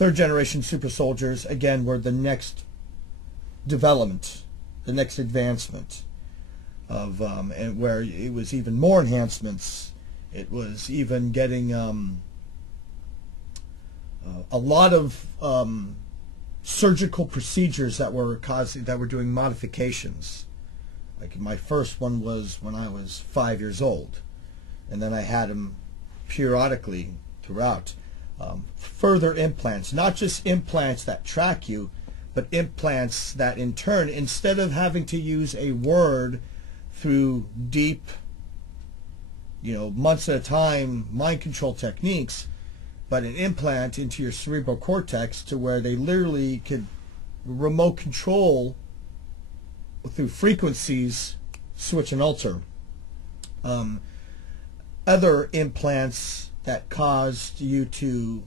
Third generation super soldiers, again, were the next development, the next advancement of, and where it was even more enhancements. It was even getting a lot of surgical procedures that were doing modifications. Like my first one was when I was 5 years old, and then I had them periodically throughout. Further implants, not just implants that track you, but implants that in turn, instead of having to use a word through deep, months at a time mind control techniques, but an implant into your cerebral cortex to where they literally could remote control through frequencies, switch and alter. Other implants that caused you to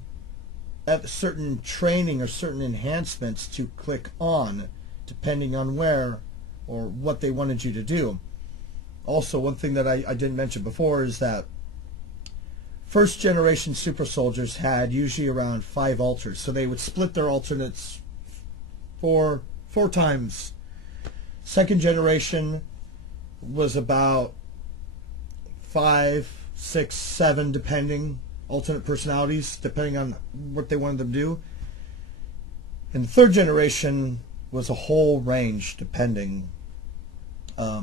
have certain training or certain enhancements to click on depending on where or what they wanted you to do. Also, one thing that I didn't mention before is that first generation super soldiers had usually around 5 alters, so they would split their alternates four times. Second generation was about 5, 6, 7, depending, alternate personalities, depending on what they wanted them to do. And the third generation was a whole range, depending. I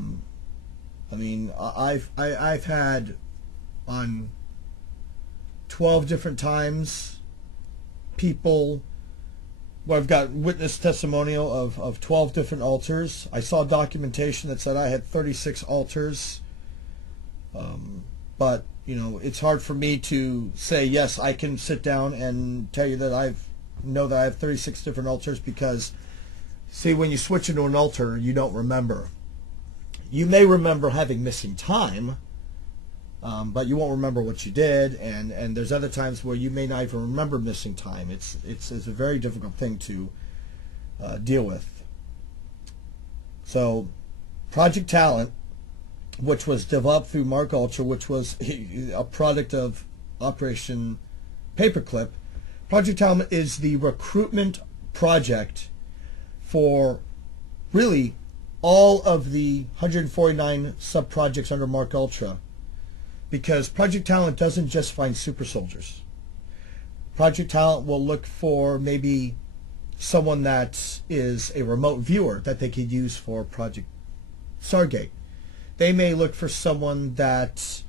mean, I've had on 12 different times people where I've got witness testimonial of 12 different altars. I saw documentation that said I had 36 altars. But it's hard for me to say yes, I can sit down and tell you that I have 36 different altars, because see, when you switch into an altar, you don't remember. You may remember having missing time, but you won't remember what you did, and there's other times where you may not even remember missing time. It's a very difficult thing to deal with. So, Project Talent, which was developed through Mark Ultra, which was a product of Operation Paperclip. Project Talent is the recruitment project for really all of the 149 sub-projects under Mark Ultra, because Project Talent doesn't just find super soldiers. Project Talent will look for maybe someone that is a remote viewer that they could use for Project Stargate. They may look for someone that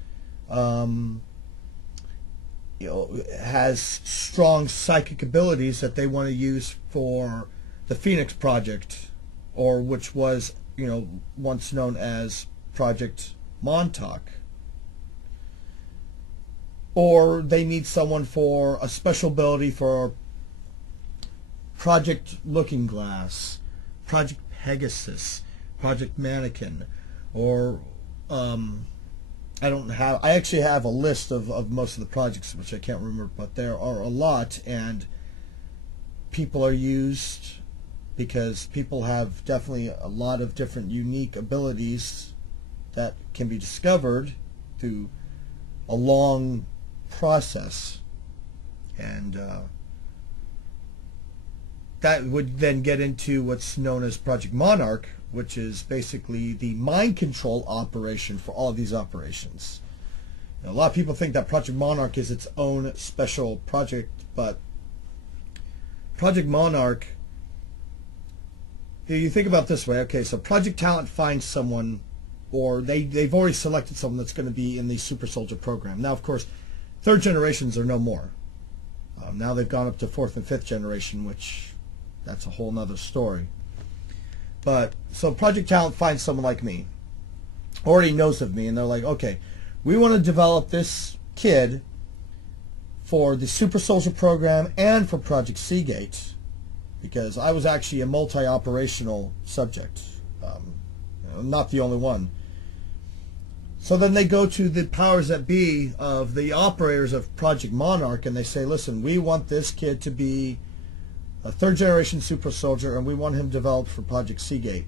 has strong psychic abilities that they want to use for the Phoenix Project, or which was once known as Project Montauk. Or they need someone for a special ability for Project Looking Glass, Project Pegasus, Project Mannequin, or I actually have a list of most of the projects, which I can't remember, but there are a lot, and people are used because people have definitely a lot of different unique abilities that can be discovered through a long process, and that would then get into what's known as Project Monarch, which is basically the mind control operation for all of these operations. Now, a lot of people think that Project Monarch is its own special project, but Project Monarch, you think about it this way. Okay, so Project Talent finds someone, or they've already selected someone that's going to be in the Super Soldier program. Now, of course, third generations are no more. Now they've gone up to fourth and fifth generation, which that's a whole nother story. But so Project Talent finds someone like me, already knows of me, and they're like, okay, we want to develop this kid for the Super Soldier program and for Project Seagate, because I was actually a multi-operational subject, not the only one. So then they go to the powers that be of the operators of Project Monarch, and they say, listen, we want this kid to be a third generation super soldier, and we want him developed for Project Seagate.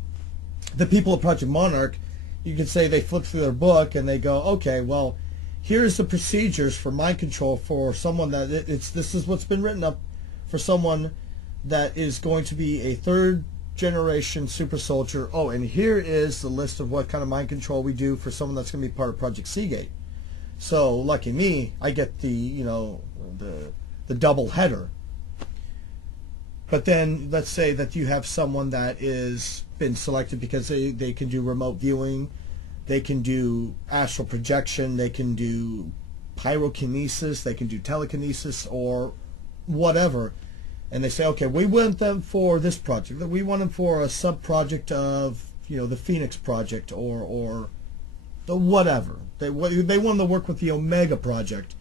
The people of Project Monarch, you could say they flip through their book and they go, okay, well, here's the procedures for mind control for someone that this is what's been written up for someone that is going to be a third generation super soldier. Oh, and here is the list of what kind of mind control we do for someone that's going to be part of Project Seagate. So lucky me, I get the, you know, the double header. But then let's say that you have someone that is been selected because they can do remote viewing, they can do astral projection, they can do pyrokinesis, they can do telekinesis or whatever. And they say, okay, we want them for this project. We want them for a sub-project of, you know, the Phoenix Project or the whatever. They want them to work with the Omega Project.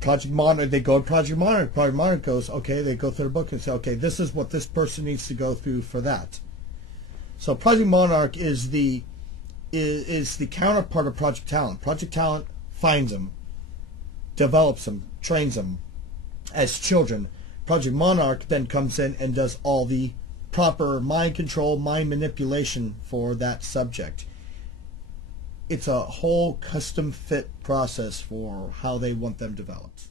Project Monitor, they go to Project Monitor. Project Monitor goes, okay, they go through the book and say, okay, this is what this person needs to go through for that. So Project Monarch is the counterpart of Project Talent. Project Talent finds them, develops them, trains them as children. Project Monarch then comes in and does all the proper mind control, mind manipulation for that subject. It's a whole custom fit process for how they want them developed.